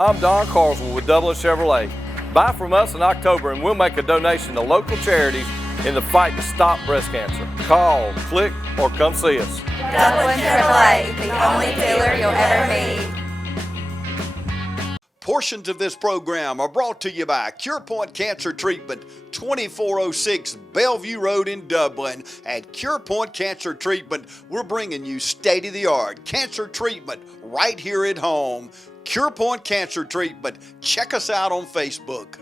I'm Don Carswell with Dublin Chevrolet. Buy from us in October and we'll make a donation to local charities in the fight to stop breast cancer. Call, click, or come see us. Dublin Chevrolet, the only dealer you'll ever meet. Portions of this program are brought to you by CurePoint Cancer Treatment, 2406 Bellevue Road in Dublin. At CurePoint Cancer Treatment, we're bringing you state-of-the-art cancer treatment right here at home. CurePoint Cancer Treatment. Check us out on Facebook.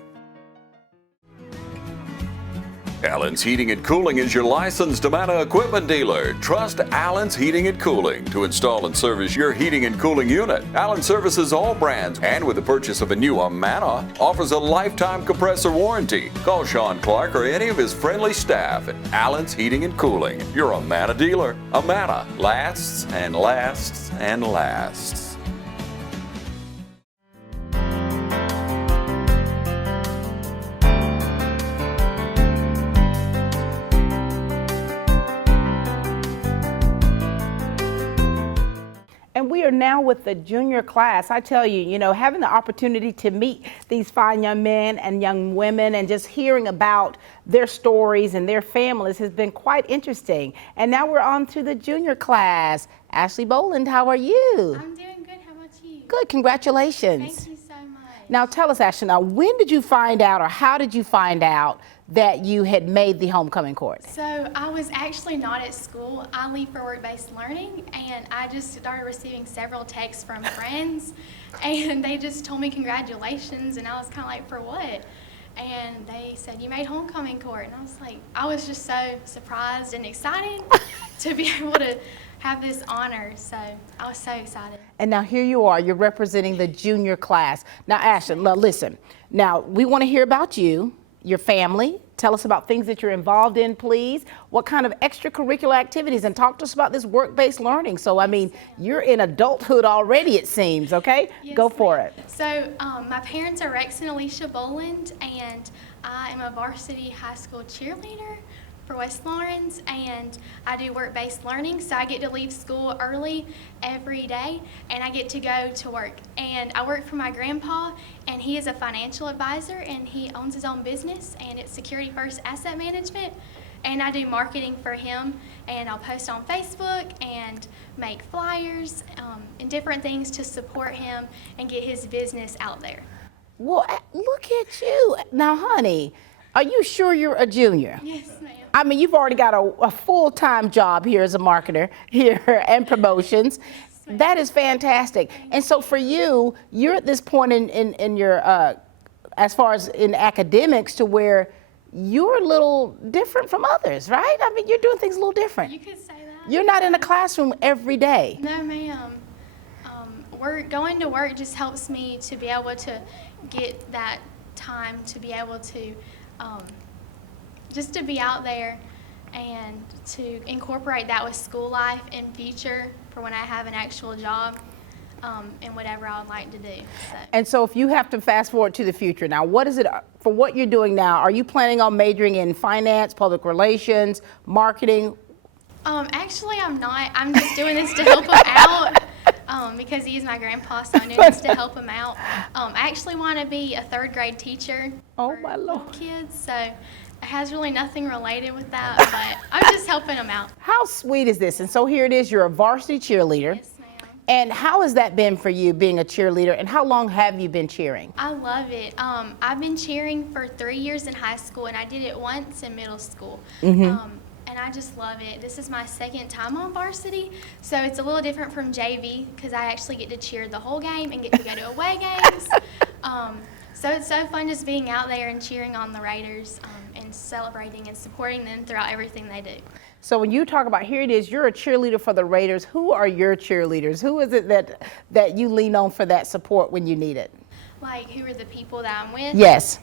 Allen's Heating and Cooling is your licensed Amana equipment dealer. Trust Allen's Heating and Cooling to install and service your heating and cooling unit. Allen services all brands, and with the purchase of a new Amana, offers a lifetime compressor warranty. Call Sean Clark or any of his friendly staff at Allen's Heating and Cooling, your Amana dealer. Amana lasts and lasts and lasts. And we are now with the junior class. I tell you, having the opportunity to meet these fine young men and young women and just hearing about their stories and their families has been quite interesting. And now we're on to the junior class. Ashley Boland, how are you? I'm doing good. How about you? Good. Congratulations. Thank you so much. Now tell us, Ashley, when did you find out, or how did you find out that you had made the homecoming court? So I was actually not at school. I leave for work-based learning, and I just started receiving several texts from friends, and they just told me congratulations, and I was kind of like, for what? And they said, you made homecoming court, and I was like, I was just so surprised and excited to be able to have this honor, so I was so excited. And now here you are, you're representing the junior class. Now Ashley, listen, now we want to hear about you, your family. Tell us about things that you're involved in, please. What kind of extracurricular activities, and talk to us about this work-based learning. So, I mean, you're in adulthood already, it seems, okay? Yes, go for it. So, my parents are Rex and Alicia Boland, and I am a varsity high school cheerleader for West Lawrence, and I do work-based learning, so I get to leave school early every day, and I get to go to work. And I work for my grandpa, and he is a financial advisor, and he owns his own business, and it's Security First Asset Management, and I do marketing for him, and I'll post on Facebook and make flyers and different things to support him and get his business out there. Well, look at you. Now, honey, are you sure you're a junior? Yes, ma'am. I mean, you've already got a full-time job here as a marketer here and promotions. That is fantastic. And so for you, you're at this point in your, as far as in academics, to where you're a little different from others, right? I mean, you're doing things a little different. You could say that. You're not in a classroom every day. No, ma'am. Going to work just helps me to be able to get that time to be able to just to be out there and to incorporate that with school life in future for when I have an actual job and whatever I would like to do. So. And so if you have to fast forward to the future now, what is it for what you're doing now? Are you planning on majoring in finance, public relations, marketing? Actually, I'm not. I'm just doing this to help him out because he's my grandpa, so I'm doing this to help him out. I actually want to be a third grade teacher for my Lord. kids, so it has really nothing related with that, but I'm just helping him out. How sweet is this? And so here it is, you're a varsity cheerleader. Yes, ma'am. And how has that been for you, being a cheerleader, and how long have you been cheering? I love it. I've been cheering for 3 years in high school, and I did it once in middle school. And I just love it. This is my second time on varsity, so it's a little different from JV because I actually get to cheer the whole game and get to go to away games. So it's so fun just being out there and cheering on the Raiders and celebrating and supporting them throughout everything they do. So when you talk about, here it is, you're a cheerleader for the Raiders. Who are your cheerleaders? Who is it that you lean on for that support when you need it? Like, who are the people that I'm with? Yes.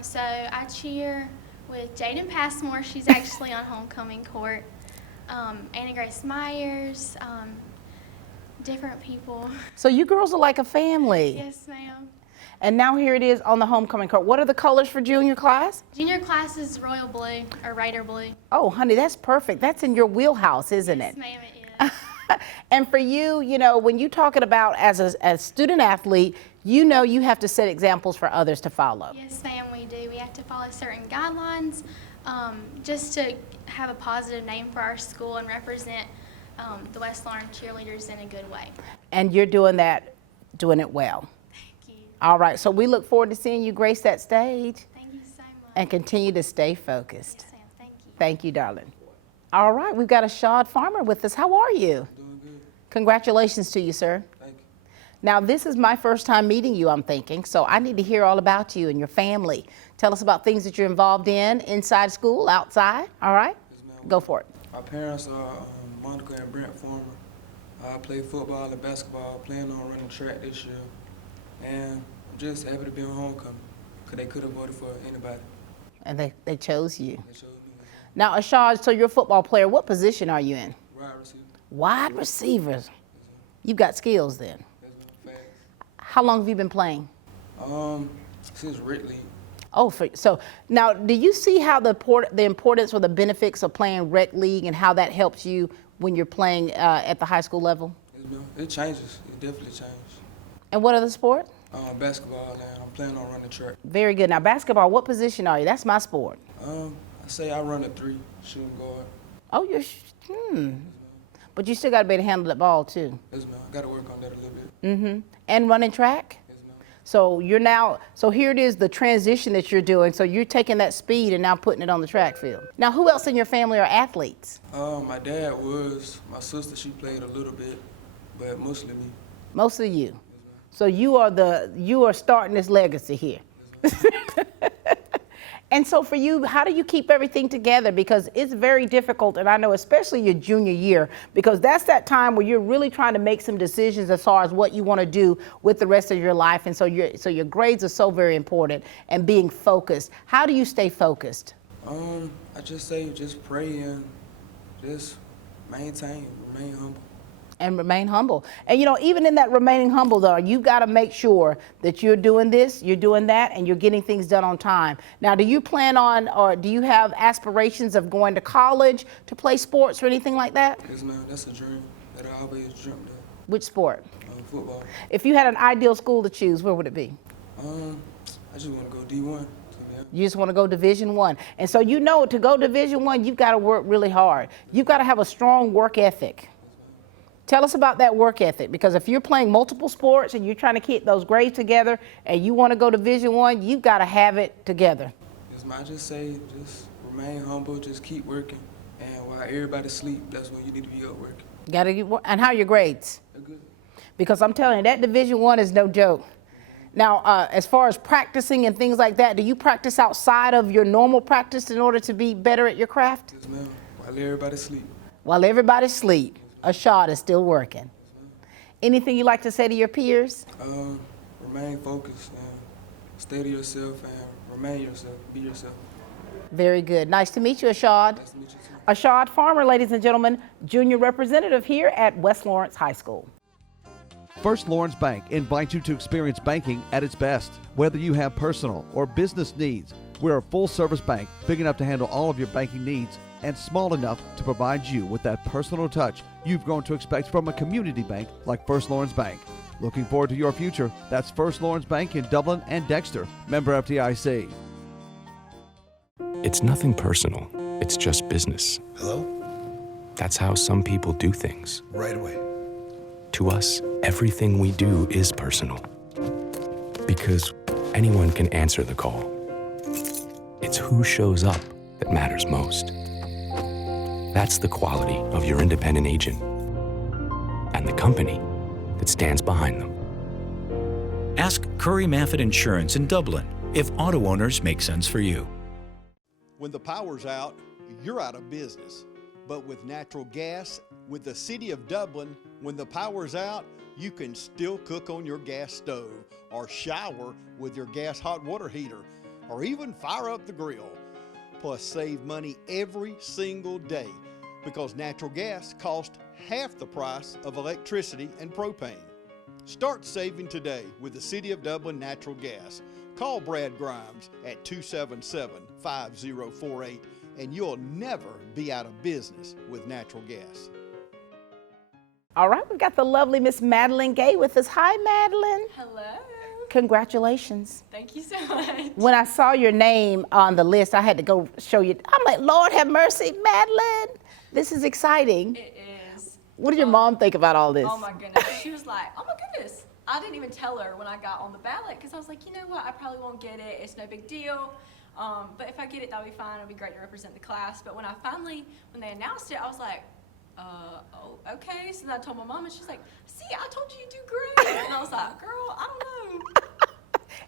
So I cheer with Jaden Passmore. She's actually on homecoming court. Anna Grace Myers, different people. So you girls are like a family. Yes, ma'am. And now here it is on the homecoming court. What are the colors for junior class? Junior class is royal blue or Raider blue. Oh, honey, that's perfect. That's in your wheelhouse, isn't it? Yes, ma'am, it is. And for you, you know, when you're talking about as a student athlete, You know you have to set examples for others to follow. Yes, ma'am, we do. We have to follow certain guidelines just to have a positive name for our school and represent the West Lawrence cheerleaders in a good way. And you're doing that, doing it well. Thank you. All right, so we look forward to seeing you grace that stage Thank you so much. and continue to stay focused. Yes, ma'am. Thank you. Thank you, darling. All right, we've got Ashad Farmer with us. How are you? Doing good. Congratulations to you, sir. Thank you. Now, this is my first time meeting you, I'm thinking, so I need to hear all about you and your family. Tell us about things that you're involved in, inside school, outside, all right? Yes, ma'am. Go for it. My parents are Monica and Brent Farmer. I play football and basketball, planning on running track this year. And I'm just happy to be on homecoming, because they could have voted for anybody. And they chose you. They chose me. Now, Ashad, so you're a football player. What position are you in? Wide receiver. Wide receivers. You've got skills then. Yes, ma'am. Fast. How long have you been playing? Since Rick League. Oh, so now, do you see how the importance or the benefits of playing rec league and how that helps you when you're playing at the high school level? Yes, ma'am. It changes. It definitely changes. And what other sport? Basketball, and I'm planning on running track. Very good. Now, basketball, what position are you? That's my sport. I say I run a 3, shooting guard. Oh, But you still got to be able to handle the ball, too. Yes, ma'am. I got to work on that a little bit. And running track? Yes, ma'am. So here it is, the transition that you're doing. So you're taking that speed and now putting it on the track field. Now, who else in your family are athletes? My dad was. My sister, she played a little bit, but mostly me. Mostly you. So you are starting this legacy here. And so for you, how do you keep everything together? Because it's very difficult, and I know especially your junior year, because that's that time where you're really trying to make some decisions as far as what you want to do with the rest of your life. And so your grades are so very important and being focused. How do you stay focused? I just say just pray and just remain humble. And remain humble. And even in that remaining humble though, you've got to make sure that you're doing this, you're doing that, and you're getting things done on time. Now, do you plan on, or do you have aspirations of going to college to play sports or anything like that? Yes, ma'am. That's a dream that I always dreamt of. Which sport? Football. If you had an ideal school to choose, where would it be? I just want to go D1. You just want to go Division I. And so to go Division I, you've got to work really hard. You've got to have a strong work ethic. Tell us about that work ethic, because if you're playing multiple sports and you're trying to keep those grades together and you want to go Division I, you've got to have it together. Yes, ma'am. I just say just remain humble, just keep working. And while everybody sleep, that's when you need to be up working. Got to get work. And how are your grades? They're good. Because I'm telling you, that Division I is no joke. Now, as far as practicing and things like that, do you practice outside of your normal practice in order to be better at your craft? Yes, ma'am. While everybody sleep. While everybody sleep, Ashad is still working. Anything you like to say to your peers? Remain focused and stay to yourself and remain yourself. Be yourself. Very good. Nice to meet you, Ashad. Nice to meet you too. Ashad Farmer, ladies and gentlemen, junior representative here at West Lawrence High School. First Lawrence Bank invites you to experience banking at its best. Whether you have personal or business needs, we're a full-service bank big enough to handle all of your banking needs and small enough to provide you with that personal touch you've grown to expect from a community bank like First Lawrence Bank. Looking forward to your future. That's First Lawrence Bank in Dublin and Dexter. Member FDIC. It's nothing personal. It's just business. Hello? That's how some people do things. Right away. To us, everything we do is personal. Because anyone can answer the call. It's who shows up that matters most. That's the quality of your independent agent and the company that stands behind them. Ask Curry Maffett Insurance in Dublin if auto owners make sense for you. When the power's out, you're out of business. But with natural gas, with the City of Dublin, when the power's out, you can still cook on your gas stove or shower with your gas hot water heater or even fire up the grill. Plus save money every single day because natural gas costs half the price of electricity and propane. Start saving today with the City of Dublin Natural Gas. Call Brad Grimes at 277-5048 and you'll never be out of business with natural gas. All right, we've got the lovely Miss Madeline Gay with us. Hi, Madeline. Hello. Congratulations. Thank you so much. When I saw your name on the list, I had to go show you. I'm like, Lord have mercy, Madeline. This is exciting. It is. What did your mom think about all this? Oh my goodness. She was like, oh my goodness. I didn't even tell her when I got on the ballot because I was like, you know what? I probably won't get it. It's no big deal. But if I get it, that'll be fine. It'll be great to represent the class. But when they announced it, I was like, oh, okay. So then I told my mom, and she's like, see, I told you do great. And I was like, girl, I don't know.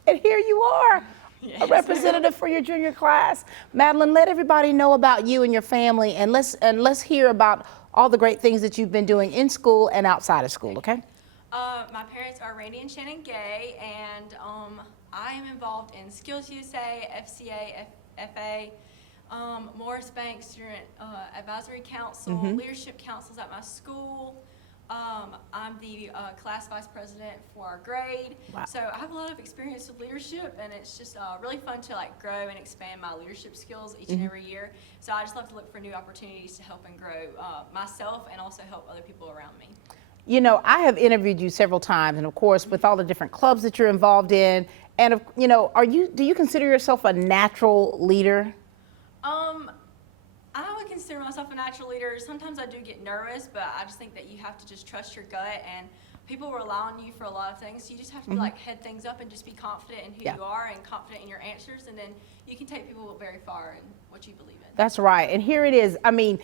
And here you are, Yes. a representative for your junior class. Madeline, let everybody know about you and your family, and let's hear about all the great things that you've been doing in school and outside of school, okay? My parents are Randy and Shannon Gay, and I am involved in Skills USA, FCA, FA, Morris Bank Student Advisory Council, Leadership Councils at my school. I'm the class vice president for our grade. Wow. So I have a lot of experience with leadership, and it's just really fun to like grow and expand my leadership skills each and every year. So I just love to look for new opportunities to help and grow myself and also help other people around me. You know, I have interviewed you several times, and of course, with all the different clubs that you're involved in, and you know, do you consider yourself a natural leader? I would consider myself a natural leader. Sometimes I do get nervous, but I just think that you have to just trust your gut, and people rely on you for a lot of things. So you just have to like head things up and just be confident in who you are and confident in your answers, and then you can take people very far in what you believe in. That's right. And here it is. I mean,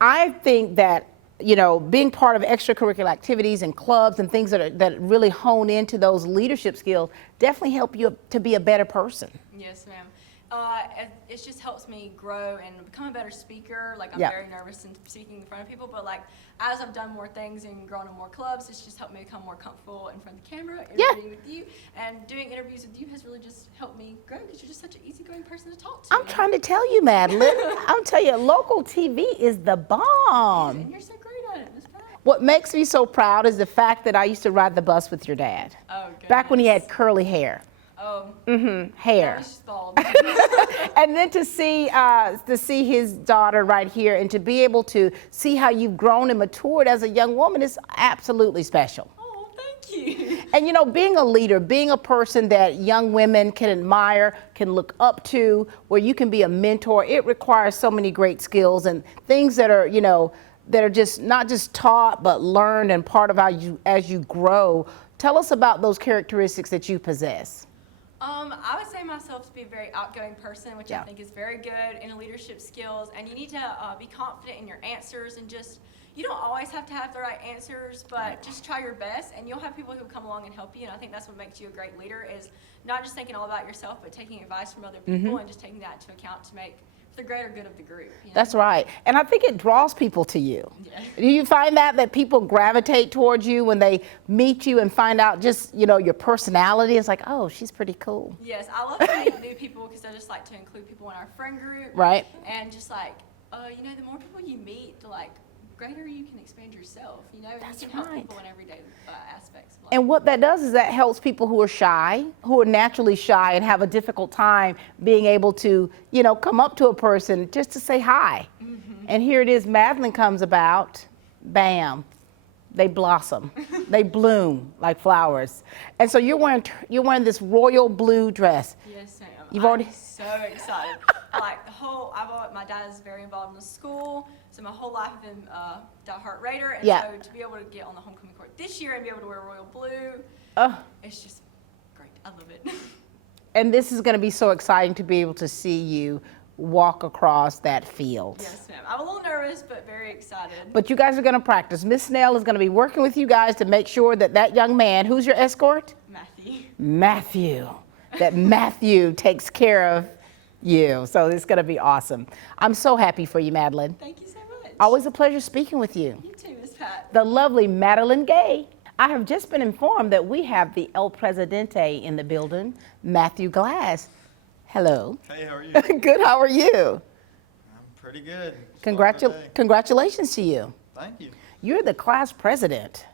I think that, you know, being part of extracurricular activities and clubs and things that really hone into those leadership skills definitely help you to be a better person. Yes, ma'am. It just helps me grow and become a better speaker. Like, I'm very nervous in speaking in front of people, but like as I've done more things and grown in more clubs, it's just helped me become more comfortable in front of the camera, interviewing with you, and doing interviews with you has really just helped me grow because you're just such an easygoing person to talk to. I'm trying to tell you, Madeline. I'm telling you, local TV is the bomb. And you're so great at it. It's fun. What makes me so proud is the fact that I used to ride the bus with your dad. Oh, goodness. Back when he had curly hair. Oh. Hair. Now he's just bald. And then to see his daughter right here and to be able to see how you've grown and matured as a young woman is absolutely special. Oh, thank you. And you know, being a leader, being a person that young women can admire, can look up to, where you can be a mentor, it requires so many great skills and things that are, you know, that are just not just taught but learned and part of how you, as you grow. Tell us about those characteristics that you possess. I would say myself to be a very outgoing person, which I think is very good in leadership skills. And you need to be confident in your answers, and just, you don't always have to have the right answers, but just try your best, and you'll have people who come along and help you. And I think that's what makes you a great leader, is not just thinking all about yourself, but taking advice from other people and just taking that into account to make the greater good of the group. You know? That's right. And I think it draws people to you. Yeah. Do you find that people gravitate towards you when they meet you and find out just, you know, your personality? It's like, oh, she's pretty cool. Yes, I love to meet new people because I just like to include people in our friend group. Right. And just like, you know, the more people you meet, the like greater you can expand yourself. You know, That's you can help right. people in everyday aspects of life. And what that does is that helps people who are shy, who are naturally shy and have a difficult time being able to, you know, come up to a person just to say hi. And here it is, Madeline comes about, bam, they blossom, they bloom like flowers. And so you're wearing this royal blue dress. Yes, ma'am. You've already I'm so excited. Like my dad is very involved in the school, so my whole life I've been diehard Raider, and so to be able to get on the homecoming court this year and be able to wear royal blue, it's just great. I love it. And this is going to be so exciting to be able to see you walk across that field. Yes, ma'am. I'm a little nervous, but very excited. But you guys are going to practice. Miss Snell is going to be working with you guys to make sure that that young man, who's your escort? Matthew. That Matthew takes care of you. So it's going to be awesome. I'm so happy for you, Madeline. Thank you so much. Always a pleasure speaking with you. You too, Miss Pat. The lovely Madeline Gay. I have just been informed that we have the El Presidente in the building, Matthew Glass. Hello. Hey, how are you? Good, how are you? I'm pretty good. Congratulations to you. Thank you. You're the class president.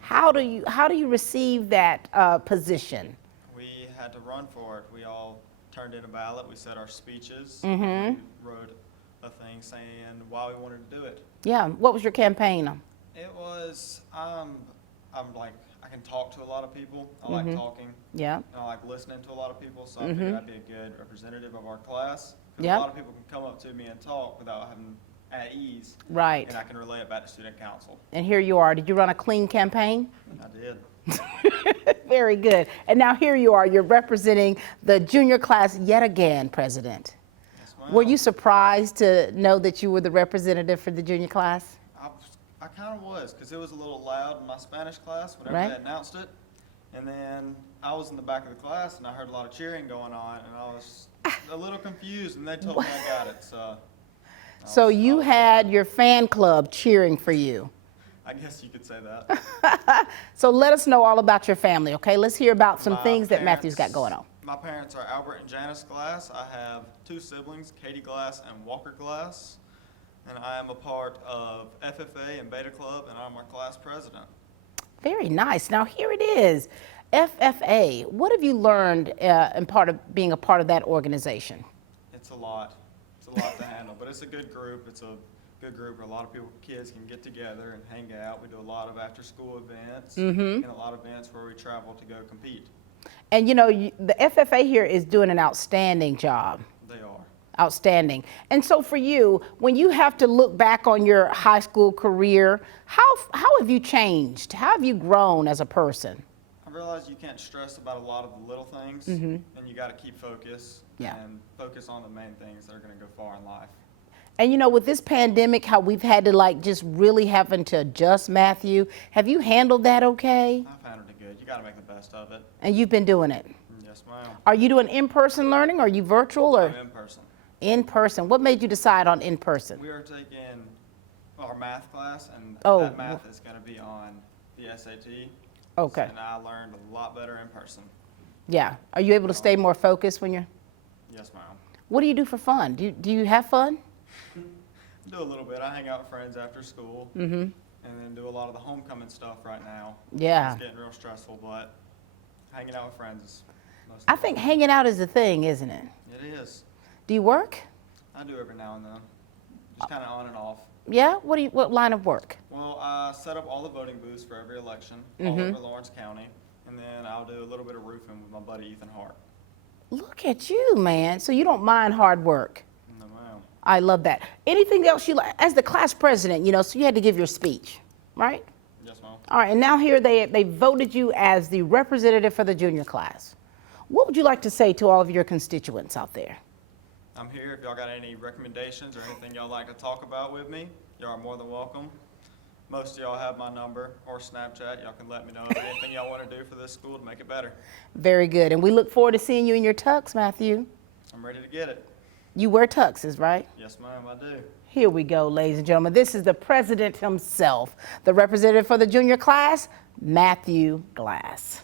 How do you receive that position? We had to run for it. We all turned in a ballot. We said our speeches. Mm-hmm. We wrote a thing saying why we wanted to do it. Yeah. What was your campaign? It was, I can talk to a lot of people. I like talking. Yeah. And I like listening to a lot of people, so I figured I'd be a good representative of our class. 'Cause Yep. a lot of people can come up to me and talk without having at ease. Right. And I can relay it back to student council. And here you are. Did you run a clean campaign? I did. Very good. And now here you are. You're representing the junior class yet again, President. Yes, ma'am. Were you surprised to know that you were the representative for the junior class? I kind of was, because it was a little loud in my Spanish class whenever Right. they announced it. And then I was in the back of the class, and I heard a lot of cheering going on, and I was a little confused, and they told me I got it. So you had your fan club cheering for you. I guess you could say that. So let us know all about your family, okay? Let's hear about some My things that Matthew's got going on. My parents are Albert and Janice Glass. I have two siblings, Katie Glass and Walker Glass. And I am a part of FFA and Beta Club, and I'm our class president. Very nice. Now here it is, FFA. What have you learned in part of being a part of that organization? It's a lot. It's a lot to handle, but it's a good group. It's a good group where a lot of people, kids can get together and hang out. We do a lot of after-school events and a lot of events where we travel to go compete. And you know, the FFA here is doing an outstanding job. They are. Outstanding. And so for you, when you have to look back on your high school career, how have you changed? How have you grown as a person? I realize you can't stress about a lot of the little things, and you got to keep focus and focus on the main things that are going to go far in life. And you know, with this pandemic, how we've had to like just really having to adjust, Matthew, have you handled that okay? I've handled it good. You got to make the best of it. And you've been doing it? Yes, ma'am. Are you doing in-person learning or are you virtual or? I'm in person. In person. What made you decide on in person? We are taking our math class, and Oh. that math is going to be on the SAT. Okay. And I learned a lot better in person. Yeah. Are you able to stay more focused when you're? Yes, ma'am. What do you do for fun? Do you have fun? Do a little bit. I hang out with friends after school, and then do a lot of the homecoming stuff right now. Yeah. It's getting real stressful, but hanging out with friends is most I of think it. hanging out is the thing, isn't it? It is. Do you work? I do every now and then, just kind of on and off. Yeah. What line of work? Well, I set up all the voting booths for every election all over Lawrence County, and then I'll do a little bit of roofing with my buddy Ethan Hart. Look at you, man. So you don't mind hard work. No, ma'am. I love that. Anything else you like? As the class president, you know, so you had to give your speech, right? Yes, ma'am. All right, and now here they voted you as the representative for the junior class. What would you like to say to all of your constituents out there? I'm here. If y'all got any recommendations or anything y'all like to talk about with me, y'all are more than welcome. Most of y'all have my number or Snapchat. Y'all can let me know if anything y'all want to do for this school to make it better. Very good, and we look forward to seeing you in your tux, Matthew. I'm ready to get it. You wear tuxes, right? Yes, ma'am, I do. Here we go, ladies and gentlemen. This is the president himself, the representative for the junior class, Matthew Glass.